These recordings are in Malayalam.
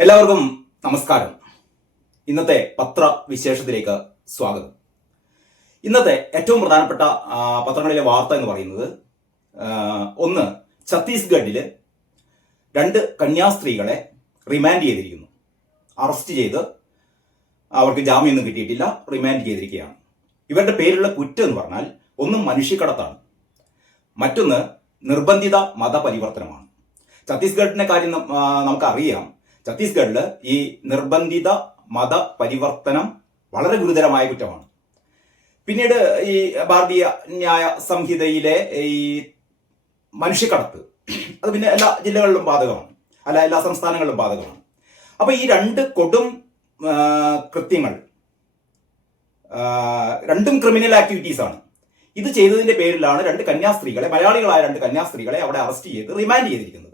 എല്ലാവർക്കും നമസ്കാരം. ഇന്നത്തെ പത്ര വിശേഷത്തിലേക്ക് സ്വാഗതം. ഇന്നത്തെ ഏറ്റവും പ്രധാനപ്പെട്ട പത്രങ്ങളിലെ വാർത്ത എന്ന് പറയുന്നത് ഒന്ന് ഛത്തീസ്ഗഡിൽ രണ്ട് കന്യാസ്ത്രീകളെ റിമാൻഡ് ചെയ്തിരിക്കുന്നു. അറസ്റ്റ് ചെയ്ത് അവർക്ക് ജാമ്യമൊന്നും കിട്ടിയിട്ടില്ല റിമാൻഡ് ചെയ്തിരിക്കുകയാണ്. ഇവരുടെ പേരിലുള്ള കുറ്റം എന്ന് പറഞ്ഞാൽ ഒന്ന് മനുഷ്യക്കടത്താണ്. മറ്റൊന്ന് നിർബന്ധിത മതപരിവർത്തനമാണ്. ഛത്തീസ്ഗഡിന്റെ കാര്യം നമുക്കറിയാം. ഛത്തീസ്ഗഡിൽ ഈ നിർബന്ധിത മത പരിവർത്തനം വളരെ ഗുരുതരമായ കുറ്റമാണ്. പിന്നീട് ഈ ഭാരതീയ ന്യായ സംഹിതയിലെ ഈ മനുഷ്യക്കടത്ത് അത് പിന്നെ എല്ലാ ജില്ലകളിലും ബാധകമാണ്. അല്ല എല്ലാ സംസ്ഥാനങ്ങളിലും ബാധകമാണ്. അപ്പൊ ഈ രണ്ട് കൊടും കൃത്യങ്ങൾ രണ്ടും ക്രിമിനൽ ആക്ടിവിറ്റീസ് ആണ്. ഇത് ചെയ്തതിന്റെ പേരിലാണ് രണ്ട് കന്യാസ്ത്രീകളെ മലയാളികളായ രണ്ട് കന്യാസ്ത്രീകളെ അവിടെ അറസ്റ്റ് ചെയ്ത് റിമാൻഡ് ചെയ്തിരിക്കുന്നത്.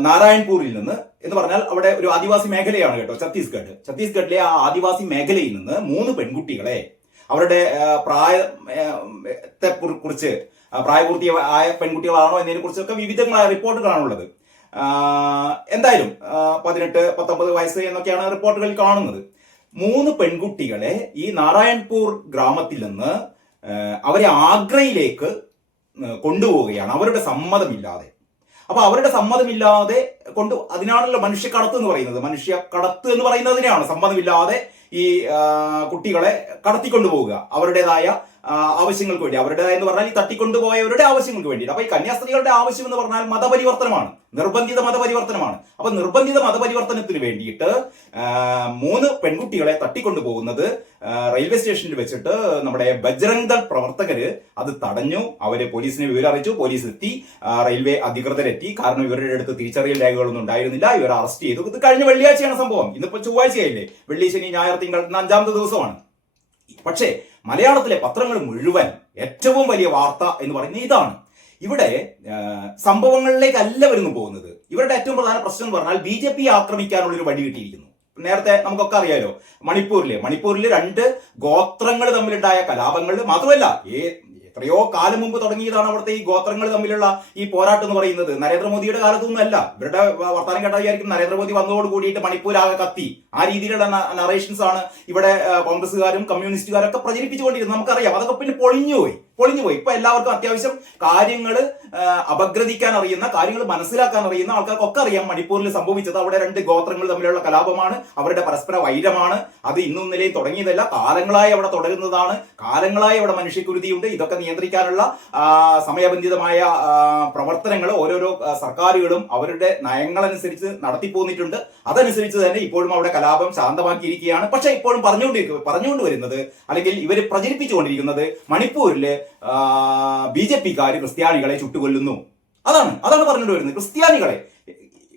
നാരായൺപൂരിൽ നിന്ന് എന്ന് പറഞ്ഞാൽ അവിടെ ഒരു ആദിവാസി മേഖലയാണ് കേട്ടോ ഛത്തീസ്ഗഡ്. ഛത്തീസ്ഗഡിലെ ആ ആദിവാസി മേഖലയിൽ നിന്ന് മൂന്ന് പെൺകുട്ടികളെ അവരുടെ പ്രായത്തെ കുറിച്ച് പ്രായപൂർത്തി ആയ പെൺകുട്ടികളാണോ എന്നതിനെ കുറിച്ചൊക്കെ വിവിധങ്ങളായ റിപ്പോർട്ടുകളാണുള്ളത് എന്തായാലും പതിനെട്ട് പത്തൊമ്പത് വയസ്സ് എന്നൊക്കെയാണ് റിപ്പോർട്ടുകളിൽ കാണുന്നത്. മൂന്ന് പെൺകുട്ടികളെ ഈ നാരായൺപൂർ ഗ്രാമത്തിൽ നിന്ന് അവരെ ആഗ്രയിലേക്ക് കൊണ്ടുപോവുകയാണ്. അവരുടെ സമ്മതമില്ലാതെ. അപ്പൊ അവരുടെ സമ്മതമില്ലാതെ കൊണ്ട് അതിനാണല്ലോ മനുഷ്യ കടത്ത് എന്ന് പറയുന്നത്. മനുഷ്യ കടത്ത് എന്ന് പറയുന്നതിനാണ് സമ്മതമില്ലാതെ ഈ കുട്ടികളെ കുട്ടികളെ കടത്തിക്കൊണ്ടുപോവുക. അവരുടേതായ ആവശ്യങ്ങൾക്ക് വേണ്ടി. അവരുടേതായ എന്ന് പറഞ്ഞാൽ ഈ തട്ടിക്കൊണ്ടുപോയവരുടെ ആവശ്യങ്ങൾക്ക് വേണ്ടി. അപ്പൊ ഈ കന്യാസ്ത്രീകളുടെ ആവശ്യം എന്ന് പറഞ്ഞാൽ മതപരിവർത്തനമാണ്. നിർബന്ധിത മതപരിവർത്തനമാണ്. അപ്പൊ നിർബന്ധിത മതപരിവർത്തനത്തിന് വേണ്ടിയിട്ട് മൂന്ന് പെൺകുട്ടികളെ തട്ടിക്കൊണ്ടുപോകുന്നത് റെയിൽവേ സ്റ്റേഷനിൽ വെച്ചിട്ട് നമ്മുടെ ബജ്രംഗ് ദൾ പ്രവർത്തകര് അത് തടഞ്ഞു. അവർ പോലീസിനെ വിവരം അറിയിച്ചു പോലീസ് എത്തി റെയിൽവേ അധികൃതരെത്തി. കാരണം ഇവരുടെ അടുത്ത് തിരിച്ചറിയൽ രേഖകളൊന്നും ഉണ്ടായിരുന്നില്ല. ഇവരെ അറസ്റ്റ് ചെയ്തു. ഇത് കഴിഞ്ഞ വെള്ളിയാഴ്ചയാണ് സംഭവം. ഇന്നിപ്പോ ചൊവ്വാഴ്ചയായില്ലേ വെള്ളി ശനി ഞായർ തിങ്കൾ അഞ്ചാമത്തെ ദിവസമാണ്. പക്ഷേ മലയാളത്തിലെ പത്രങ്ങൾ മുഴുവൻ ഏറ്റവും വലിയ വാർത്ത എന്ന് പറയുന്നത് ഇതാണ്. ഇവിടെ സംഭവങ്ങളിലേക്കല്ല വരുന്നു പോകുന്നത്. ഇവരുടെ ഏറ്റവും പ്രധാന പ്രശ്നം എന്ന് പറഞ്ഞാൽ ബി ജെ പി ആക്രമിക്കാനുള്ള ഒരു വഴി കിട്ടിയിരിക്കുന്നു. നേരത്തെ നമുക്കൊക്കെ അറിയാലോ മണിപ്പൂരിലെ. മണിപ്പൂരിൽ രണ്ട് ഗോത്രങ്ങൾ തമ്മിലുണ്ടായ കലാപങ്ങൾ മാത്രമല്ല ഏ എത്രയോ കാലം മുമ്പ് തുടങ്ങിയതാണ് അവിടുത്തെ ഈ ഗോത്രങ്ങൾ തമ്മിലുള്ള ഈ പോരാട്ടം എന്ന് പറയുന്നത്. നരേന്ദ്രമോദിയുടെ കാലത്തൊന്നും അല്ല ഇവരുടെ വർത്തമാനം കേട്ടാൽ വിചാരിക്കും നരേന്ദ്രമോദി വന്നതോട് കൂടിയിട്ട് മണിപ്പൂർ ആകെ കത്തി. ആ രീതിയിലുള്ള നറേഷൻസ് ആണ് ഇവിടെ കോൺഗ്രസ്സുകാരും കമ്മ്യൂണിസ്റ്റുകാരും ഒക്കെ പ്രചരിപ്പിച്ചുകൊണ്ടിരുന്നത്. നമുക്കറിയാം. അതൊക്കെ പിന്നെ പൊളിഞ്ഞുപോയി. പൊളിഞ്ഞുപോയി. ഇപ്പൊ എല്ലാവർക്കും അത്യാവശ്യം കാര്യങ്ങൾ അപഗ്രഥിക്കാൻ അറിയുന്ന കാര്യങ്ങൾ മനസ്സിലാക്കാൻ അറിയുന്ന ആൾക്കാർക്കൊക്കെ അറിയാം മണിപ്പൂരിൽ സംഭവിച്ചത്. അവിടെ രണ്ട് ഗോത്രങ്ങൾ തമ്മിലുള്ള കലാപമാണ്. അവരുടെ പരസ്പര വൈരമാണ്. അത് ഇന്നും നിലയും തുടങ്ങിയതല്ല. കാലങ്ങളായി അവിടെ തുടരുന്നതാണ്. കാലങ്ങളായി അവിടെ മനുഷ്യക്കുരുതിയുണ്ട്. ഇതൊക്കെ നിയന്ത്രിക്കാനുള്ള സമയബന്ധിതമായ പ്രവർത്തനങ്ങൾ ഓരോരോ സർക്കാരുകളും അവരുടെ നയങ്ങളനുസരിച്ച് നടത്തിപ്പോന്നിട്ടുണ്ട്. അതനുസരിച്ച് തന്നെ ഇപ്പോഴും അവിടെ കലാപം ശാന്തമാക്കിയിരിക്കുകയാണ്. പക്ഷെ ഇപ്പോഴും പറഞ്ഞുകൊണ്ടിരിക്കുക പറഞ്ഞുകൊണ്ട് അല്ലെങ്കിൽ ഇവർ പ്രചരിപ്പിച്ചുകൊണ്ടിരിക്കുന്നത് മണിപ്പൂരിൽ ബി ജെ പിക്കാർ ക്രിസ്ത്യാനികളെ ചുട്ടുകൊല്ലുന്നു. അതാണ് അതാണ് പറഞ്ഞിട്ട് വരുന്നത്. ക്രിസ്ത്യാനികളെ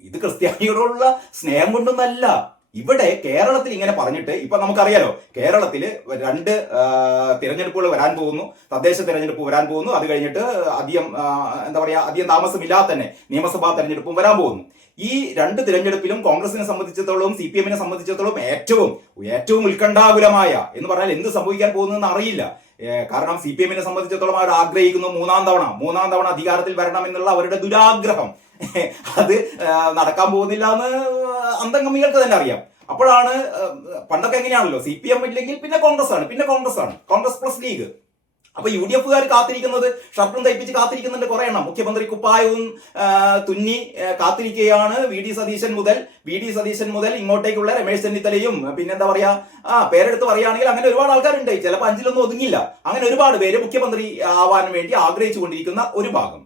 ഇത് ക്രിസ്ത്യാനികളോടുള്ള സ്നേഹം കൊണ്ടൊന്നല്ല. ഇവിടെ കേരളത്തിൽ ഇങ്ങനെ പറഞ്ഞിട്ട് ഇപ്പൊ നമുക്കറിയാലോ കേരളത്തിൽ രണ്ട് തിരഞ്ഞെടുപ്പുകൾ വരാൻ പോകുന്നു. തദ്ദേശ തിരഞ്ഞെടുപ്പ് വരാൻ പോകുന്നു. അത് കഴിഞ്ഞിട്ട് അധികം എന്താ പറയാ അധികം താമസമില്ലാതെ തന്നെ നിയമസഭാ തെരഞ്ഞെടുപ്പും വരാൻ പോകുന്നു. ഈ രണ്ട് തിരഞ്ഞെടുപ്പിലും കോൺഗ്രസിനെ സംബന്ധിച്ചിടത്തോളം സി പി എമ്മിനെ സംബന്ധിച്ചിടത്തോളം ഏറ്റവും ഏറ്റവും ഉത്കണ്ഠാകുലമായ എന്ന് പറഞ്ഞാൽ എന്ത് സംഭവിക്കാൻ പോകുന്നതെന്ന് അറിയില്ല. കാരണം സി പി എമ്മിനെ സംബന്ധിച്ചിടത്തോളം അവർ ആഗ്രഹിക്കുന്നു മൂന്നാം തവണ മൂന്നാം തവണ അധികാരത്തിൽ വരണം എന്നുള്ള അവരുടെ ദുരാഗ്രഹം. അത് നടക്കാൻ പോകുന്നില്ല എന്ന് അന്തംഗമികൾക്ക് തന്നെ അറിയാം. അപ്പോഴാണ് പണ്ടൊക്കെ എങ്ങനെയാണല്ലോ സി പി എം ഇല്ലെങ്കിൽ പിന്നെ കോൺഗ്രസ് ആണ് പിന്നെ കോൺഗ്രസ് ആണ് കോൺഗ്രസ് പ്ലസ് ലീഗ്. അപ്പൊ യു ഡി എഫുകാർ കാത്തിരിക്കുന്നത് ഷർട്ടും തയ്പ്പിച്ച് കാത്തിരിക്കുന്നുണ്ട് കുറെ എണ്ണം. മുഖ്യമന്ത്രി കുപ്പായവും തുന്നി കാത്തിരിക്കുകയാണ് വി ഡി സതീശൻ മുതൽ. വി ഡി സതീശൻ മുതൽ ഇങ്ങോട്ടേക്കുള്ള രമേശ് ചെന്നിത്തലയും പിന്നെന്താ പറയാ ആ പേരെടുത്ത് പറയുകയാണെങ്കിൽ അങ്ങനെ ഒരുപാട് ആൾക്കാരുണ്ട്. ചിലപ്പോൾ അഞ്ചിലൊന്നും ഒതുങ്ങില്ല. അങ്ങനെ ഒരുപാട് പേര് മുഖ്യമന്ത്രി ആവാൻ വേണ്ടി ആഗ്രഹിച്ചു കൊണ്ടിരിക്കുന്ന ഒരു ഭാഗം.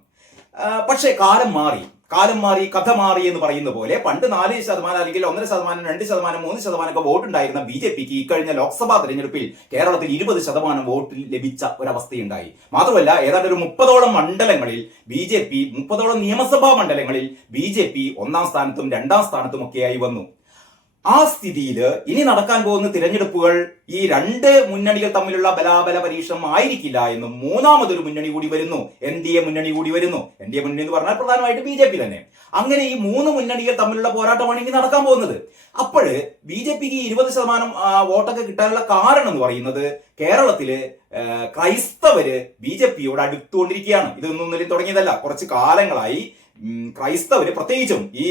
പക്ഷേ കാലം മാറി. കാലം മാറി കഥ മാറി എന്ന് പറയുന്ന പോലെ പണ്ട് നാല് ശതമാനം അല്ലെങ്കിൽ ഒന്നര ശതമാനം രണ്ട് ശതമാനം മൂന്ന് ശതമാനം ഒക്കെ വോട്ട് ഉണ്ടായിരുന്ന ബി ജെ പിക്ക് ഇക്കഴിഞ്ഞ ലോക്സഭാ തെരഞ്ഞെടുപ്പിൽ കേരളത്തിൽ ഇരുപത് ശതമാനം വോട്ട് ലഭിച്ച ഒരവസ്ഥയുണ്ടായി. മാത്രമല്ല ഏതാണ്ട് ഒരു മുപ്പതോളം മണ്ഡലങ്ങളിൽ ബി ജെ പി മുപ്പതോളം നിയമസഭാ മണ്ഡലങ്ങളിൽ ബി ജെ പി ഒന്നാം സ്ഥാനത്തും രണ്ടാം സ്ഥാനത്തും ഒക്കെയായി വന്നു. ആ സ്ഥിതിയിൽ ഇനി നടക്കാൻ പോകുന്ന തിരഞ്ഞെടുപ്പുകൾ ഈ രണ്ട് മുന്നണികൾ തമ്മിലുള്ള ബലാബല പരീക്ഷണം ആയിരിക്കില്ല എന്നും മൂന്നാമതൊരു മുന്നണി കൂടി വരുന്നു. എൻ ഡി എ മുന്നണി കൂടി വരുന്നു. എൻ ഡി എ മുന്നണി എന്ന് പറഞ്ഞാൽ പ്രധാനമായിട്ട് ബി ജെ പി തന്നെ. അങ്ങനെ ഈ മൂന്ന് മുന്നണികൾ തമ്മിലുള്ള പോരാട്ടമാണ് ഇനി നടക്കാൻ പോകുന്നത്. അപ്പോൾ ബി ജെ പിക്ക് ഇരുപത് ശതമാനം വോട്ടൊക്കെ കിട്ടാനുള്ള കാരണം എന്ന് പറയുന്നത് കേരളത്തിൽ ക്രൈസ്തവര് ബി ജെ പിയോട് അടുത്തുകൊണ്ടിരിക്കുകയാണ്. ഇതൊന്നും തുടങ്ങിയതല്ല. കുറച്ച് കാലങ്ങളായി ഉം, ക്രൈസ്തവര് പ്രത്യേകിച്ചും ഈ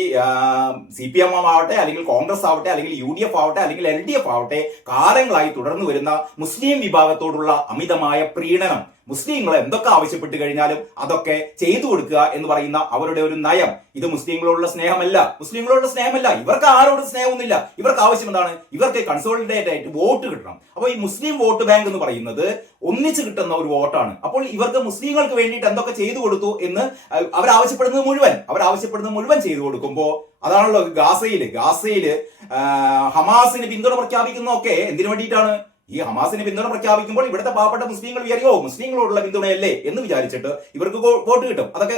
സി പി എം ആവട്ടെ അല്ലെങ്കിൽ കോൺഗ്രസ് ആവട്ടെ അല്ലെങ്കിൽ യു ഡി എഫ് ആവട്ടെ അല്ലെങ്കിൽ എൽ ഡി എഫ് ആവട്ടെ കാലങ്ങളായി തുടർന്നു വരുന്ന മുസ്ലിം വിഭാഗത്തോടുള്ള അമിതമായ പ്രീണനം. മുസ്ലിങ്ങൾ എന്തൊക്കെ ആവശ്യപ്പെട്ട് കഴിഞ്ഞാലും അതൊക്കെ ചെയ്തു കൊടുക്കുക എന്ന് പറയുന്ന അവരുടെ ഒരു നയം. ഇത് മുസ്ലിങ്ങളോടുള്ള സ്നേഹമല്ല. മുസ്ലിങ്ങളോടുള്ള സ്നേഹമല്ല. ഇവർക്ക് ആരോടും സ്നേഹമൊന്നുമില്ല. ഇവർക്ക് ആവശ്യം എന്താണ് ഇവർക്ക് കൺസോളിഡേറ്റ് ആയിട്ട് വോട്ട് കിട്ടണം. അപ്പോൾ ഈ മുസ്ലിം വോട്ട് ബാങ്ക് എന്ന് പറയുന്നത് ഒന്നിച്ച് കിട്ടുന്ന ഒരു വോട്ടാണ്. അപ്പോൾ ഇവർക്ക് മുസ്ലിങ്ങൾക്ക് വേണ്ടിയിട്ട് എന്തൊക്കെ ചെയ്തു കൊടുത്തു എന്ന് അവർ ആവശ്യപ്പെടുന്നത് മുഴുവൻ. അവർ ആവശ്യപ്പെടുന്നത് മുഴുവൻ ചെയ്തു കൊടുക്കുമ്പോൾ അതാണല്ലോ ഗാസയിൽ ആ, ഹമാസിന് പിന്തുണ പ്രഖ്യാപിക്കുന്നതൊക്കെ എന്തിനു വേണ്ടിയിട്ടാണ്? ഈ ഹമാസിന് പിന്തുണ പ്രഖ്യാപിക്കുമ്പോൾ ഇവിടുത്തെ പാവപ്പെട്ട മുസ്ലിങ്ങൾ വിചാരിക്കോ മുസ്ലിങ്ങളോടുള്ള പിന്തുണയല്ലേ? എന്ന് വിചാരിച്ചിട്ട് ഇവർക്ക് വോട്ട് കിട്ടും. അതൊക്കെ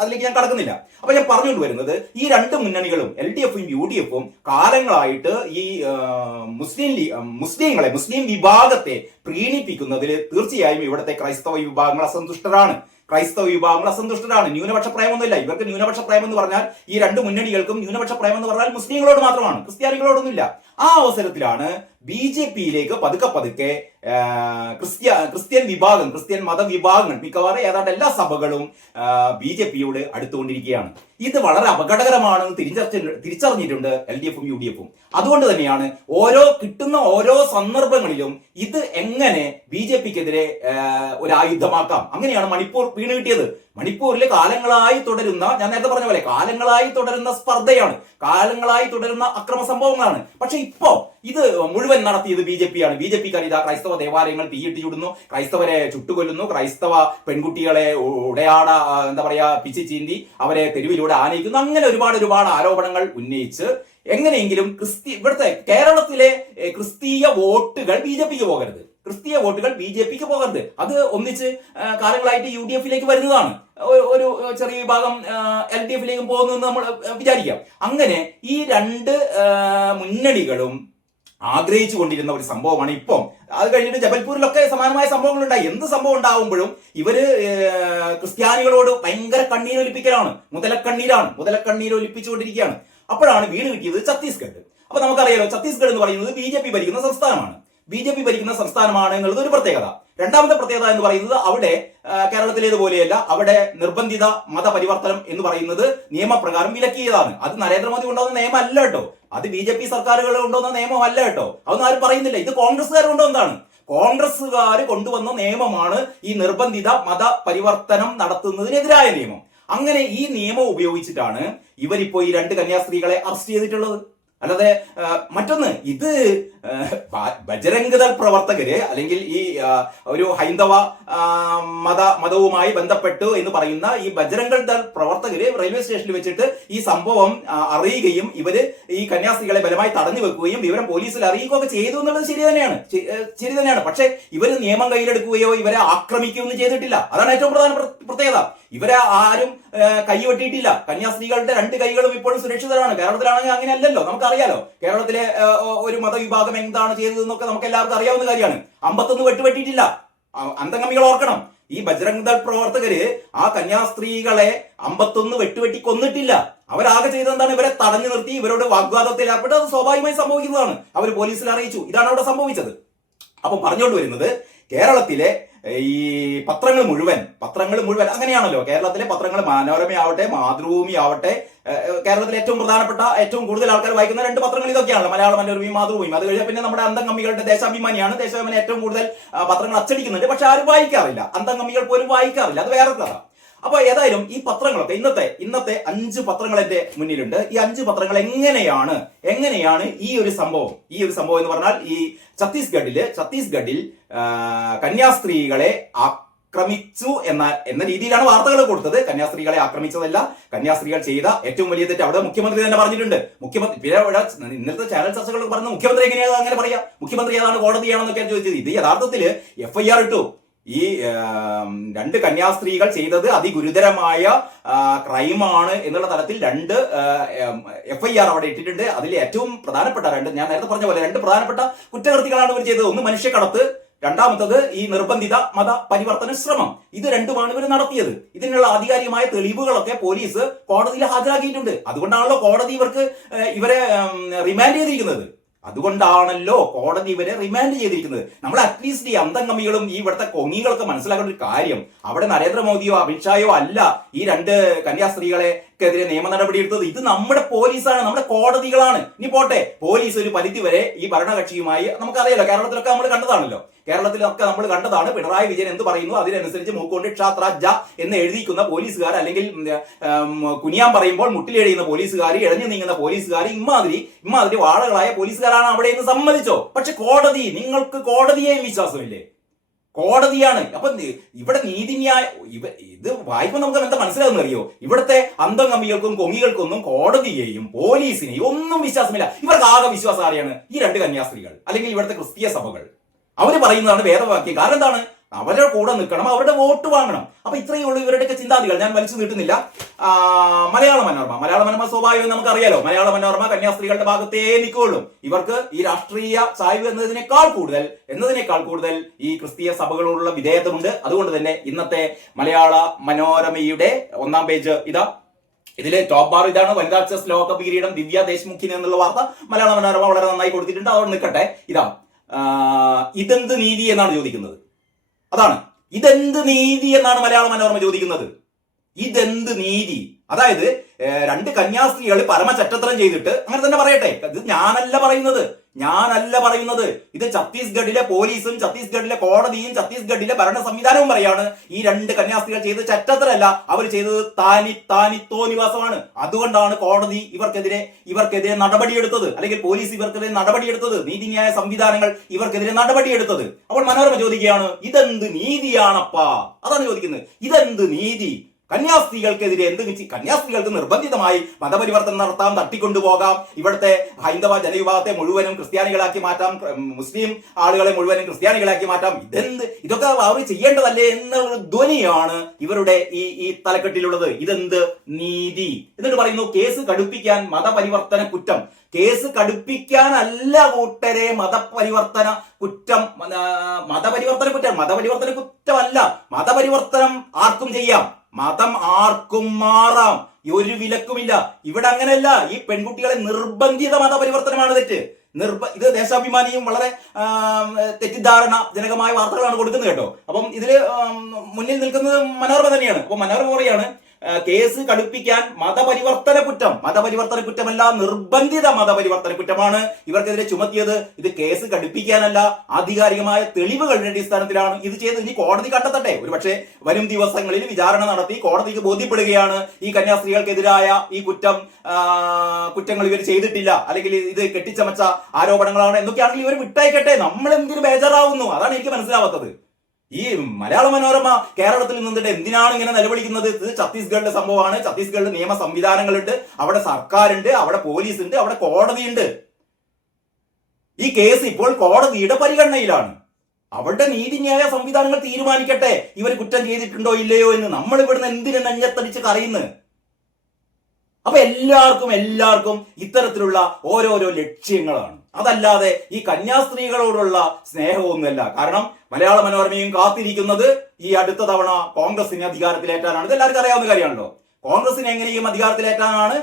അതിലേക്ക് ഞാൻ കടക്കുന്നില്ല. അപ്പൊ ഞാൻ പറഞ്ഞുകൊണ്ട് വരുന്നത് ഈ രണ്ട് മുന്നണികളും എൽ ഡി എഫും യു ഡി എഫും കാലങ്ങളായിട്ട് ഈ മുസ്ലിം മുസ്ലിങ്ങളെ മുസ്ലിം വിഭാഗത്തെ പ്രീണിപ്പിക്കുന്നതിൽ തീർച്ചയായും ഇവിടുത്തെ ക്രൈസ്തവ വിഭാഗങ്ങൾ അസന്തുഷ്ടരാണ്. ക്രൈസ്തവ വിഭാഗങ്ങൾ അസന്തുഷ്ടരാണ്. ന്യൂനപക്ഷ പ്രേമൊന്നുമില്ല ഇവർക്ക് ന്യൂനപക്ഷ പ്രേമം എന്ന് പറഞ്ഞാൽ ഈ രണ്ട് മുന്നണികൾക്കും ന്യൂനപക്ഷ പ്രേമം എന്ന് പറഞ്ഞാൽ മുസ്ലിങ്ങളോട് മാത്രമാണ് ക്രിസ്ത്യാനികളോടൊന്നുമില്ല. ആ അവസരത്തിലാണ് ബി ജെ പിയിലേക്ക് പതുക്കെ പതുക്കെ ക്രിസ്ത്യ ക്രിസ്ത്യൻ വിഭാഗം ക്രിസ്ത്യൻ മതവിഭാഗങ്ങൾ മിക്കവാറും ഏതാണ്ട് എല്ലാ സഭകളും ബി ജെ പിയോട് അടുത്തുകൊണ്ടിരിക്കുകയാണ്. ഇത് വളരെ അപകടകരമാണെന്ന് തിരിച്ചറിഞ്ഞ തിരിച്ചറിഞ്ഞിട്ടുണ്ട് എൽ ഡി എഫും യു ഡി എഫും. അതുകൊണ്ട് തന്നെയാണ് ഓരോ കിട്ടുന്ന ഓരോ സന്ദർഭങ്ങളിലും ഇത് എങ്ങനെ ബി ജെ പിക്കെതിരെ ഒരു ആയുധമാക്കാം അങ്ങനെയാണ് മണിപ്പൂർ വീണ് കിട്ടിയത്. മണിപ്പൂരിൽ കാലങ്ങളായി തുടരുന്ന ഞാൻ നേരത്തെ പറഞ്ഞ പോലെ കാലങ്ങളായി തുടരുന്ന സ്പർദ്ധയാണ്. കാലങ്ങളായി തുടരുന്ന അക്രമ സംഭവങ്ങളാണ്. പക്ഷെ ഇപ്പോ ഇത് മുഴുവൻ നടത്തിയത് ബി ജെ പി ആണ്. ബി ജെ പിക്കാർ ഇതാ ക്രൈസ്തവ ദേവാലയങ്ങൾ തീയിട്ട് ചുടുന്നു ക്രൈസ്തവരെ ചുട്ടുകൊല്ലുന്നു. ക്രൈസ്തവ പെൺകുട്ടികളെ ഉടയാട എന്താ പറയാ പിച്ചി ചീന്തി അവരെ തെരുവിലൂടെ ആനയിക്കുന്നു. അങ്ങനെ ഒരുപാട് ഒരുപാട് ആരോപണങ്ങൾ ഉന്നയിച്ച് എങ്ങനെയെങ്കിലും ക്രിസ്തി ഇവിടുത്തെ കേരളത്തിലെ ക്രിസ്തീയ വോട്ടുകൾ ബി ജെ പിക്ക് പോകരുത്. ക്രിസ്തീയ വോട്ടുകൾ ബി ജെ പിക്ക് പോകരുത്. അത് ഒന്നിച്ച് കാലങ്ങളായിട്ട് യു ഡി എഫിലേക്ക് വരുന്നതാണ്. ഒരു ചെറിയ വിഭാഗം എൽ ഡി എഫിലേക്കും പോകുന്നു നമ്മൾ വിചാരിക്കാം. അങ്ങനെ ഈ രണ്ട് മുന്നണികളും ആഗ്രഹിച്ചു കൊണ്ടിരുന്ന ഒരു സംഭവമാണ് ഇപ്പം. അത് കഴിഞ്ഞിട്ട് ജബൽപൂരിലൊക്കെ സമാനമായ സംഭവങ്ങൾ ഉണ്ടായി എന്ത് സംഭവം ഉണ്ടാവുമ്പോഴും ഇവർ ക്രിസ്ത്യാനികളോട് ഭയങ്കര കണ്ണീരൊലിപ്പിക്കലാണ് മുതലക്കണ്ണീരാണ്. മുതലക്കണ്ണീർ ഒലിപ്പിച്ചുകൊണ്ടിരിക്കുകയാണ്. അപ്പോഴാണ് വീട് കിട്ടിയത് ഛത്തീസ്ഗഡ്. അപ്പൊ നമുക്കറിയാലോ ഛത്തീസ്ഗഡ് എന്ന് പറയുന്നത് ബി ഭരിക്കുന്ന സംസ്ഥാനമാണ്. ബി ഭരിക്കുന്ന സംസ്ഥാനമാണ് എന്നുള്ളത് ഒരു പ്രത്യേകത. രണ്ടാമത്തെ പ്രത്യേകത എന്ന് പറയുന്നത് അവിടെ കേരളത്തിലേതുപോലെയല്ല അവിടെ നിർബന്ധിത മതപരിവർത്തനം എന്ന് പറയുന്നത് നിയമപ്രകാരം വിലക്കിയതാണ്. അത് നരേന്ദ്രമോദി കൊണ്ടുവന്ന നിയമമല്ല കേട്ടോ. അത് ബി ജെ പി സർക്കാരുകൾ കൊണ്ടുവന്ന നിയമമല്ല കേട്ടോ. അതൊന്നും ആരും പറയുന്നില്ല. ഇത് കോൺഗ്രസ്സുകാർ കൊണ്ടുവന്നതാണ്. കോൺഗ്രസ്സുകാർ കൊണ്ടുവന്ന നിയമമാണ് ഈ നിർബന്ധിത മതപരിവർത്തനം നടത്തുന്നതിനെതിരായ നിയമം. അങ്ങനെ ഈ നിയമം ഉപയോഗിച്ചിട്ടാണ് ഇവരിപ്പോ ഈ രണ്ട് കന്യാസ്ത്രീകളെ അറസ്റ്റ് ചെയ്തിട്ടുള്ളത്. അല്ലാതെ മറ്റൊന്ന് ഇത് ബജരംഗദൾ പ്രവർത്തകര് അല്ലെങ്കിൽ ഈ ഒരു ഹൈന്ദവ മത മതവുമായി ബന്ധപ്പെട്ടു എന്ന് പറയുന്ന ഈ ബജരംഗ ദൾ പ്രവർത്തകര് റെയിൽവേ സ്റ്റേഷനിൽ വെച്ചിട്ട് ഈ സംഭവം അറിയുകയും ഇവർ ഈ കന്യാസ്ത്രീകളെ ബലമായി തടഞ്ഞു വെക്കുകയും വിവരം പോലീസിൽ അറിയിക്കുകയൊക്കെ ചെയ്തു എന്നുള്ളത് ശരി തന്നെയാണ്. ശരി തന്നെയാണ്. പക്ഷെ ഇവർ നിയമം കയ്യിലെടുക്കുകയോ ഇവരെ ആക്രമിക്കുകയോ ഒന്നും ചെയ്തിട്ടില്ല. അതാണ് ഏറ്റവും പ്രധാന പ്രത്യേകത. ഇവരെ ആരും കൈവെട്ടിയിട്ടില്ല കന്യാസ്ത്രീകളുടെ രണ്ട് കൈകളും ഇപ്പോഴും സുരക്ഷിതരാണ്. കേരളത്തിലാണെങ്കിൽ അങ്ങനെ അല്ലല്ലോ നമുക്കറിയാലോ. കേരളത്തിലെ ഒരു മതവിഭാഗം എന്താണ് ചെയ്തതെന്നൊക്കെ നമുക്ക് എല്ലാവർക്കും അറിയാവുന്ന കാര്യമാണ്. അമ്പത്തൊന്ന് വെട്ടുവെട്ടിയിട്ടില്ല അ- അന്തംഗമികൾ ഓർക്കണം. ഈ ബജ്രംഗ് ദൾ പ്രവർത്തകര് ആ കന്യാസ്ത്രീകളെ അമ്പത്തൊന്ന് വെട്ടുവെട്ടി കൊന്നിട്ടില്ല. അവരാകെ ചെയ്തെന്താണ് ഇവരെ തടഞ്ഞു നിർത്തി ഇവരോട് വാഗ്വാദത്തിൽ ഏർപ്പെട്ട്. അത് സ്വാഭാവികമായി സംഭവിക്കുന്നതാണ്. അവർ പോലീസിൽ അറിയിച്ചു. ഇതാണ് അവിടെ സംഭവിച്ചത്. അപ്പൊ പറഞ്ഞുകൊണ്ട് വരുന്നത് കേരളത്തിലെ ഈ പത്രങ്ങൾ മുഴുവൻ പത്രങ്ങൾ മുഴുവൻ അങ്ങനെയാണല്ലോ. കേരളത്തിലെ പത്രങ്ങൾ മനോരമയാവട്ടെ മാതൃഭൂമി ആവട്ടെ കേരളത്തിലെ ഏറ്റവും പ്രധാനപ്പെട്ട ഏറ്റവും കൂടുതൽ ആൾക്കാർ വായിക്കുന്ന രണ്ട് പത്രങ്ങൾ ഇതൊക്കെയാണ് മലയാള മനോരമയും മാതൃഭൂമിയും. അത് കഴിഞ്ഞാൽ പിന്നെ നമ്മുടെ അന്തംഗമ്മികളുടെ ദേശാഭിമാനിയാണ്. ദേശാഭിമാനി ഏറ്റവും കൂടുതൽ പത്രങ്ങൾ അച്ചടിക്കുന്നുണ്ട്. പക്ഷെ ആരും വായിക്കാറില്ല. അന്തംഗമ്മികൾ പോലും വായിക്കാറില്ല. അത് വേറെ കഥ. അപ്പൊ ഏതായാലും ഈ പത്രങ്ങളൊക്കെ ഇന്നത്തെ ഇന്നത്തെ അഞ്ച് പത്രങ്ങൾ എന്റെ മുന്നിലുണ്ട്. ഈ അഞ്ച് പത്രങ്ങൾ എങ്ങനെയാണ് എങ്ങനെയാണ് ഈ ഒരു സംഭവം? ഈ ഒരു സംഭവം എന്ന് പറഞ്ഞാൽ ഈ ഛത്തീസ്ഗഡിൽ ഛത്തീസ്ഗഡിൽ കന്യാസ്ത്രീകളെ ആക്രമിച്ചു എന്ന എന്ന രീതിയിലാണ് വാർത്തകൾ കൊടുത്തത്. കന്യാസ്ത്രീകളെ ആക്രമിച്ചതല്ല. കന്യാസ്ത്രീകൾ ചെയ്ത ഏറ്റവും വലിയ തെറ്റ് അവിടെ മുഖ്യമന്ത്രി തന്നെ പറഞ്ഞിട്ടുണ്ട്. മുഖ്യമന്ത്രി പിന്നെ ഇവിടെ ഇന്നത്തെ ചാനൽ ചർച്ചകൾ പറഞ്ഞ മുഖ്യമന്ത്രി എങ്ങനെയാണ് അങ്ങനെ പറയാ. മുഖ്യമന്ത്രി ഏതാണ് കോടതിയാണെന്നൊക്കെ ചോദിച്ചത്. ഇത് യഥാർത്ഥത്തിൽ എഫ്ഐആർ ഇട്ടു. ഈ രണ്ട് കന്യാസ്ത്രീകൾ ചെയ്തത് അതിഗുരുതരമായ ക്രൈമാണ് എന്നുള്ള തലത്തിൽ രണ്ട് എഫ് ഐ ആർ അവിടെ ഇട്ടിട്ടുണ്ട്. അതിൽ ഏറ്റവും പ്രധാനപ്പെട്ട രണ്ട് ഞാൻ നേരത്തെ പറഞ്ഞ പോലെ രണ്ട് പ്രധാനപ്പെട്ട കുറ്റകൃത്യങ്ങളാണ് ഇവർ ചെയ്തത്. ഒന്ന് മനുഷ്യക്കടത്ത് രണ്ടാമത്തത് ഈ നിർബന്ധിത മത പരിവർത്തന ശ്രമം. ഇത് രണ്ടുമാണ് ഇവർ നടത്തിയത്. ഇതിനുള്ള ആധികാരികമായ തെളിവുകളൊക്കെ പോലീസ് കോടതിയിൽ ഹാജരാക്കിയിട്ടുണ്ട്. അതുകൊണ്ടാണല്ലോ കോടതി ഇവർക്ക് ഇവരെ റിമാൻഡ് ചെയ്തിരിക്കുന്നത്. അതുകൊണ്ടാണല്ലോ കോടതി ഇവരെ റിമാൻഡ് ചെയ്തിരിക്കുന്നത്. നമ്മൾ അറ്റ്ലീസ്റ്റ് ഈ അന്തംഗമികളും ഈ ഇവിടുത്തെ കൊങ്ങികളൊക്കെ മനസ്സിലാക്കേണ്ട ഒരു കാര്യം. അവിടെ നരേന്ദ്രമോദിയോ അമിത്ഷായോ അല്ല ഈ രണ്ട് കന്യാസ്ത്രീകളെക്കെതിരെ നിയമ നടപടി എടുത്തത്. ഇത് നമ്മുടെ പോലീസാണ് നമ്മുടെ കോടതികളാണ്. ഇനി പോട്ടെ പോലീസ് ഒരു പരിധി വരെ ഈ ഭരണകക്ഷിയുമായി നമുക്കറിയാലോ കേരളത്തിലൊക്കെ നമ്മൾ കണ്ടതാണല്ലോ. കേരളത്തിലൊക്കെ നമ്മൾ കണ്ടതാണ് പിണറായി വിജയൻ എന്ത് പറയുന്നു അതിനനുസരിച്ച് മൂക്കൊണ്ട് ക്ഷാത്ര എന്ന് എഴുതിക്കുന്ന പോലീസുകാർ അല്ലെങ്കിൽ കുനിയാൻ പറയുമ്പോൾ മുട്ടിലെഴിയുന്ന പോലീസുകാർ ഇഴഞ്ഞു നീങ്ങുന്ന പോലീസുകാർ ഇമാതിരി ഇമാതിരി വാളകളായ പോലീസുകാരാണ് അവിടെ എന്ന് സമ്മതിച്ചോ. പക്ഷെ കോടതി നിങ്ങൾക്ക് കോടതിയെയും വിശ്വാസമില്ലേ? കോടതിയാണ്. അപ്പൊ ഇവിടെ നീതിന്യായ ഇവ ഇത് വായിക്കുമ്പോൾ നമുക്ക് എന്താ മനസ്സിലാകുന്ന അറിയോ? ഇവിടുത്തെ അന്തംഗമികൾക്കും കൊങ്ങികൾക്കൊന്നും കോടതിയെയും പോലീസിനെയും ഒന്നും വിശ്വാസമില്ല. ഇവർക്ക് ആകെ വിശ്വാസം ആരെയാണ്? ഈ രണ്ട് കന്യാസ്ത്രീകൾ അല്ലെങ്കിൽ ഇവിടുത്തെ ക്രിസ്തീയ സഭകൾ. അവർ പറയുന്നതാണ് വേദവാക്യം. കാരണം എന്താണ്? അവരുടെ കൂടെ നിൽക്കണം അവരുടെ വോട്ട് വാങ്ങണം. അപ്പൊ ഇത്രയേ ഉള്ളൂ ഇവരുടെയൊക്കെ ചിന്താഗതികൾ ഞാൻ വലിച്ചു നീട്ടുന്നില്ല. മലയാള മനോരമ. മലയാള മനോരമ സ്വാഭാവികം നമുക്കറിയാലോ. മലയാള മനോരമ കന്യാസ്ത്രീകളുടെ ഭാഗത്തേ നിൽക്കുള്ളൂ ഇവർക്ക് ഈ രാഷ്ട്രീയ ചായ്വ് എന്നതിനേക്കാൾ കൂടുതൽ എന്നതിനേക്കാൾ കൂടുതൽ ഈ ക്രിസ്തീയ സഭകളോടുള്ള വിധേയത്വമുണ്ട്. അതുകൊണ്ട് തന്നെ ഇന്നത്തെ മലയാള മനോരമയുടെ ഒന്നാം പേജ് ഇതാ. ഇതിലെ ടോപ്പ് ബാർ ഇതാണ്. വനിതാ ചെസ് ലോകകപ്പ് കിരീടം ദിവ്യ ദേശ്മുഖിന് എന്നുള്ള വാർത്ത മലയാള മനോരമ വളരെ നന്നായി കൊടുത്തിട്ടുണ്ട്. അതോടെ നിൽക്കട്ടെ. ഇതാ. ഇതെന്ത് നീതി എന്നാണ് ചോദിക്കുന്നത്? അതാണ്. ഇതെന്ത് നീതി എന്നാണ് മലയാള മനോരമ ചോദിക്കുന്നത്? ഇതെന്ത് നീതി? അതായത് രണ്ട് കന്യാസ്ത്രീകൾ പരമചറ്റത്രം ചെയ്തിട്ട് അങ്ങനെ തന്നെ പറയട്ടെ. ഇത് ഞാനല്ല പറയുന്നത്. ഞാനല്ല പറയുന്നത്. ഇത് ഛത്തീസ്ഗഡിലെ പോലീസും ഛത്തീസ്ഗഡിലെ കോടതിയും ഛത്തീസ്ഗഡിലെ ഭരണ സംവിധാനവും പറയാണ്. ഈ രണ്ട് കന്യാസ്ത്രീകൾ ചെയ്തത് ചറ്റത്തരല്ല. അവർ ചെയ്തത് താനി താനിത്തോ നിവാസമാണ് അതുകൊണ്ടാണ് കോടതി ഇവർക്കെതിരെ ഇവർക്കെതിരെ നടപടിയെടുത്തത്. അല്ലെങ്കിൽ പോലീസ് ഇവർക്കെതിരെ നടപടിയെടുത്തത്. നീതിന്യായ സംവിധാനങ്ങൾ ഇവർക്കെതിരെ നടപടിയെടുത്തത്. അപ്പോൾ മനോരമ ചോദിക്കുകയാണ് ഇതെന്ത് നീതിയാണപ്പാ? അതാണ് ചോദിക്കുന്നത്. ഇതെന്ത് നീതി? കന്യാസ്ത്രീകൾക്കെതിരെ എന്ത് കന്യാസ്ത്രീകൾക്ക് നിർബന്ധിതമായി മതപരിവർത്തനം നടത്താം തട്ടിക്കൊണ്ടുപോകാം. ഇവിടുത്തെ ഹൈന്ദവ ജനവിഭാഗത്തെ മുഴുവനും ക്രിസ്ത്യാനികളാക്കി മാറ്റാം. മുസ്ലിം ആളുകളെ മുഴുവനും ക്രിസ്ത്യാനികളാക്കി മാറ്റാം. ഇതെന്ത്? ഇതൊക്കെ അവർ ചെയ്യേണ്ടതല്ലേ എന്നൊരു ധ്വനിയാണ് ഇവരുടെ ഈ ഈ തലക്കെട്ടിലുള്ളത്. ഇതെന്ത്? നീതി. എന്നിട്ട് പറയുന്നു കേസ് കടുപ്പിക്കാൻ മതപരിവർത്തന കുറ്റം. കേസ് കടുപ്പിക്കാനല്ല കൂട്ടരെ മതപരിവർത്തന കുറ്റം. മതപരിവർത്തന കുറ്റം. മതപരിവർത്തന കുറ്റമല്ല. മതപരിവർത്തനം ആർക്കും ചെയ്യാം. മതം ആർക്കും മാറാം. ഒരു വിലക്കുമില്ല. ഇവിടെ അങ്ങനെയല്ല. ഈ പെൺകുട്ടികളെ നിർബന്ധിത മതപരിവർത്തനമാണ് തെറ്റ്. നിർബ ഇത് ദേശാഭിമാനിയും വളരെ തെറ്റിദ്ധാരണ ജനകമായ വാർത്തകളാണ് കൊടുക്കുന്നത് കേട്ടോ. അപ്പം ഇതിൽ മുന്നിൽ നിൽക്കുന്നത് മനോരമ തന്നെയാണ്. അപ്പൊ മനോരമ പറയാണ് കേസ് കടുപ്പിക്കാൻ മതപരിവർത്തന കുറ്റം. മതപരിവർത്തന കുറ്റമല്ല നിർബന്ധിത മതപരിവർത്തന കുറ്റമാണ്. ഇവർക്കെതിരെ ചുമത്തിയത് ഇത് കേസ് കടുപ്പിക്കാനല്ല ആധികാരികമായ തെളിവുകളുടെ അടിസ്ഥാനത്തിലാണ്. ഇത് ചെയ്ത് ഇനി കോടതി കണ്ടെത്തട്ടെ. ഒരുപക്ഷെ വരും ദിവസങ്ങളിൽ വിചാരണ നടത്തി കോടതിക്ക് ബോധ്യപ്പെടുകയാണ് ഈ കന്യാസ്ത്രീകൾക്കെതിരായ ഈ കുറ്റം കുറ്റങ്ങൾ ഇവർ ചെയ്തിട്ടില്ല. അല്ലെങ്കിൽ ഇത് കെട്ടിച്ചമച്ച ആരോപണങ്ങളാണ് എന്തൊക്കെയാണെങ്കിൽ ഇവർ വിട്ടയക്കട്ടെ. നമ്മൾ എന്തിനു ബേജാറാവുന്നു? അതാണ് എനിക്ക് മനസ്സിലാവാത്തത്. ഈ മലയാള മനോരമ കേരളത്തിൽ നിന്നിട്ട് എന്തിനാണ് ഇങ്ങനെ നിലവിളിക്കുന്നത്? ഇത് ഛത്തീസ്ഗഡിലെ സംഭവമാണ്. ഛത്തീസ്ഗഡിൽ നിയമ സംവിധാനങ്ങളുണ്ട്. അവിടെ സർക്കാരുണ്ട് അവിടെ പോലീസ് ഉണ്ട് അവിടെ കോടതിയുണ്ട്. ഈ കേസ് ഇപ്പോൾ കോടതിയുടെ പരിഗണനയിലാണ്. അവരുടെ നീതിന്യായ സംവിധാനങ്ങൾ തീരുമാനിക്കട്ടെ. ഇവർ കുറ്റം ചെയ്തിട്ടുണ്ടോ ഇല്ലയോ എന്ന് നമ്മൾ ഇവിടുന്ന് എന്തിനു നെഞ്ഞത്തടിച്ച് കറിയുന്നു അപ്പൊ എല്ലാവർക്കും എല്ലാവർക്കും ഇത്തരത്തിലുള്ള ഓരോരോ ലക്ഷ്യങ്ങളാണ്. അതല്ലാതെ ഈ കന്യാസ്ത്രീകളോടുള്ള സ്നേഹമൊന്നുമല്ല. കാരണം മലയാള മനോരമയും കാത്തിരിക്കുന്നത് ഈ അടുത്ത തവണ കോൺഗ്രസിനെ അധികാരത്തിലേറ്റാനാണ്. ഇത് എല്ലാവർക്കും അറിയാവുന്ന കാര്യമാണല്ലോ. കോൺഗ്രസിനെ എങ്ങനെയും അധികാരത്തിലേറ്റാനാണ്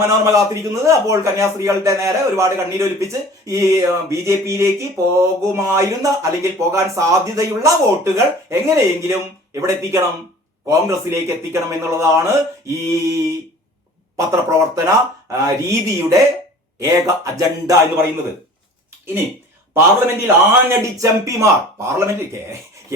മനോരമ കാത്തിരിക്കുന്നത്. അപ്പോൾ കന്യാസ്ത്രീകളുടെ നേരെ ഒരുപാട് കണ്ണീരൊലിപ്പിച്ച് ഈ ബി ജെ പിയിലേക്ക് പോകുമായിരുന്ന അല്ലെങ്കിൽ പോകാൻ സാധ്യതയുള്ള വോട്ടുകൾ എങ്ങനെയെങ്കിലും എവിടെ എത്തിക്കണം കോൺഗ്രസിലേക്ക് എത്തിക്കണം എന്നുള്ളതാണ് ഈ പത്രപ്രവർത്തന രീതിയുടെ ഏക അജണ്ട എന്ന് പറയുന്നത്. ഇനി പാർലമെന്റിൽ ആഞ്ഞടിച്ച എം പിമാർ പാർലമെന്റിൽ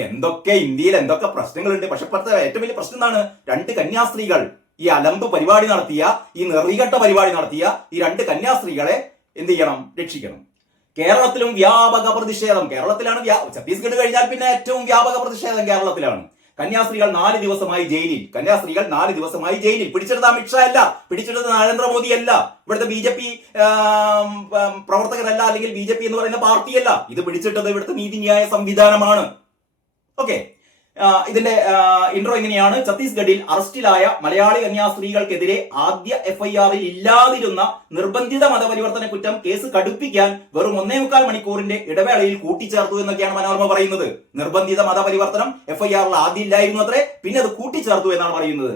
എന്തൊക്കെ ഇന്ത്യയിൽ എന്തൊക്കെ പ്രശ്നങ്ങളുണ്ട്? പക്ഷെ ഇപ്പോഴത്തെ ഏറ്റവും വലിയ പ്രശ്നം എന്താണ്? രണ്ട് കന്യാസ്ത്രീകൾ ഈ അലമ്പ് പരിപാടി നടത്തിയ ഈ നെറികെട്ട പരിപാടി നടത്തിയ ഈ രണ്ട് കന്യാസ്ത്രീകളെ എന്ത് ചെയ്യണം? രക്ഷിക്കണം. കേരളത്തിലും വ്യാപക പ്രതിഷേധം. കേരളത്തിലാണ് ഛത്തീസ്ഗഡ് കഴിഞ്ഞാൽ പിന്നെ ഏറ്റവും വ്യാപക പ്രതിഷേധം കേരളത്തിലാണ്. കന്യാസ്ത്രീകൾ നാല് ദിവസമായി ജയിലിൽ. കന്യാസ്ത്രീകൾ നാല് ദിവസമായി ജയിലിൽ. പിടിച്ചെടുത്ത അമിത്ഷാ അല്ല പിടിച്ചെടുത്ത നരേന്ദ്രമോദി അല്ല ഇവിടുത്തെ ബി ജെ പി പ്രവർത്തകരല്ല അല്ലെങ്കിൽ ബി ജെ പി എന്ന് പറയുന്ന പാർട്ടിയല്ല. ഇത് പിടിച്ചിട്ടത് ഇവിടുത്തെ നീതിന്യായ സംവിധാനമാണ്. ഓക്കെ ഇതിന്റെ ഇൻട്രോ എങ്ങനെയാണ്? ഛത്തീസ്ഗഡിൽ അറസ്റ്റിലായ മലയാളി കന്യാസ്ത്രീകൾക്കെതിരെ ആദ്യ എഫ്ഐആറിൽ ഇല്ലാതിരുന്ന നിർബന്ധിത മതപരിവർത്തന കുറ്റം കേസ് കടുപ്പിക്കാൻ വെറും ഒന്നേ മുക്കാൽ മണിക്കൂറിന്റെ ഇടവേളയിൽ കൂട്ടിച്ചേർത്തു എന്നൊക്കെയാണ് മനോരമ പറയുന്നത്. നിർബന്ധിത മതപരിവർത്തനം എഫ്ഐആറിൽ ആദ്യം ഇല്ലായിരുന്നു അത്രേ പിന്നെ അത് കൂട്ടിച്ചേർത്തു എന്നാണ് പറയുന്നത്.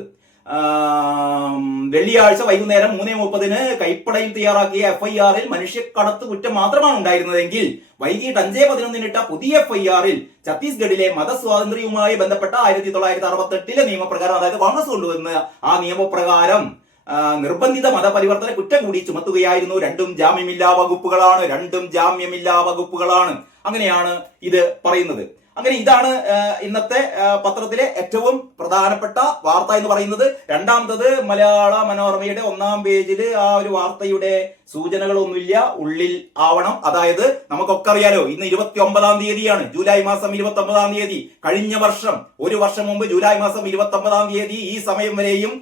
വെള്ളിയാഴ്ച വൈകുന്നേരം മൂന്ന് മുപ്പതിന് കൈപ്പടയിൽ തയ്യാറാക്കിയ എഫ് ഐ ആറിൽ മനുഷ്യക്കടത്ത് കുറ്റം മാത്രമാണ് ഉണ്ടായിരുന്നതെങ്കിൽ വൈകിട്ട് അഞ്ചേ പതിനൊന്നിനിട്ട പുതിയ എഫ് ഐ ആറിൽ ഛത്തീസ്ഗഡിലെ മതസ്വാതന്ത്ര്യവുമായി ബന്ധപ്പെട്ട ആയിരത്തി തൊള്ളായിരത്തി അറുപത്തെട്ടിലെ നിയമപ്രകാരം അതായത് കോൺഗ്രസ് കൊണ്ടുവന്ന ആ നിയമപ്രകാരം നിർബന്ധിത മതപരിവർത്തന കുറ്റം കൂടി ചുമത്തുകയായിരുന്നു. രണ്ടും ജാമ്യമില്ലാ വകുപ്പുകളാണ് രണ്ടും ജാമ്യമില്ലാ വകുപ്പുകളാണ്. അങ്ങനെയാണ് ഇത് പറയുന്നത്. അങ്ങനെ ഇതാണ് ഇന്നത്തെ പത്രത്തിലെ ഏറ്റവും പ്രധാനപ്പെട്ട വാർത്ത എന്ന് പറയുന്നത്. രണ്ടാമത്തത് മലയാള മനോരമയുടെ ഒന്നാം പേജിൽ ആ ഒരു വാർത്തയുടെ സൂചനകളൊന്നുമില്ല. ഉള്ളിൽ ആവണം. അതായത് നമുക്കൊക്കെ അറിയാലോ ഇന്ന് ഇരുപത്തി ഒമ്പതാം തീയതിയാണ്. ജൂലൈ മാസം ഇരുപത്തി ഒമ്പതാം തീയതി. കഴിഞ്ഞ വർഷം ഒരു വർഷം മുമ്പ് ജൂലൈ മാസം ഇരുപത്തി ഒമ്പതാം തീയതി ഈ സമയം വരെയും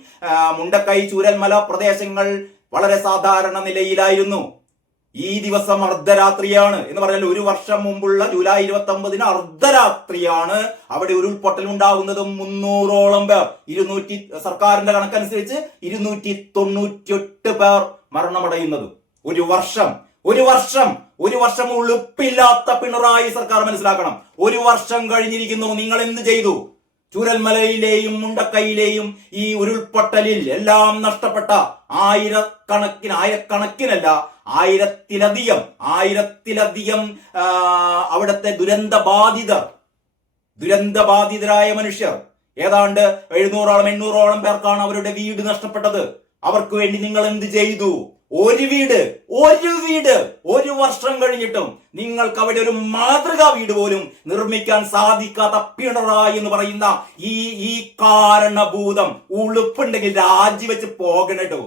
മുണ്ടക്കൈ ചൂരൽമല പ്രദേശങ്ങൾ വളരെ സാധാരണ നിലയിലായിരുന്നു. ഈ ദിവസം അർദ്ധരാത്രിയാണ് എന്ന് പറഞ്ഞാൽ ഒരു വർഷം മുമ്പുള്ള ജൂലൈ ഇരുപത്തി ഒമ്പതിന് അർദ്ധരാത്രിയാണ് അവിടെ ഉരുൾപൊട്ടൽ ഉണ്ടാകുന്നതും മുന്നൂറോളം പേർ ഇരുന്നൂറ്റി സർക്കാരിന്റെ കണക്കനുസരിച്ച് ഇരുന്നൂറ്റി തൊണ്ണൂറ്റിയെട്ട് പേർ മരണമടയുന്നതും. ഒരു വർഷം ഒരു വർഷം ഒരു വർഷം ഉളുപ്പില്ലാത്ത പിണറായി സർക്കാർ മനസ്സിലാക്കണം. ഒരു വർഷം കഴിഞ്ഞിരിക്കുന്നു നിങ്ങൾ എന്ത് ചെയ്തു? ചൂരൽമലയിലെയും മുണ്ടക്കൈയിലെയും ഈ ഉരുൾപൊട്ടലിൽ എല്ലാം നഷ്ടപ്പെട്ട ആയിരക്കണക്കിന് ആയിരക്കണക്കിനല്ല ആയിരത്തിലധികം ആയിരത്തിലധികം അവിടുത്തെ ദുരന്ത ബാധിതർ ദുരന്ത ബാധിതരായ മനുഷ്യർ. ഏതാണ്ട് എഴുന്നൂറോളം എണ്ണൂറോളം പേർക്കാണ് അവരുടെ വീട് നഷ്ടപ്പെട്ടത്. അവർക്ക് വേണ്ടി നിങ്ങൾ എന്ത് ചെയ്തു? ഒരു വീട് ഒരു വീട് ഒരു വർഷം കഴിഞ്ഞിട്ടും നിങ്ങൾക്ക് അവിടെ ഒരു മാതൃകാ വീട് പോലും നിർമ്മിക്കാൻ സാധിക്കാത്ത പിണറായി എന്ന് പറയുന്ന ഈ ഈ കാരണഭൂതം ഉളുപ്പുണ്ടെങ്കിൽ രാജിവെച്ച് പോകണട്ടോ.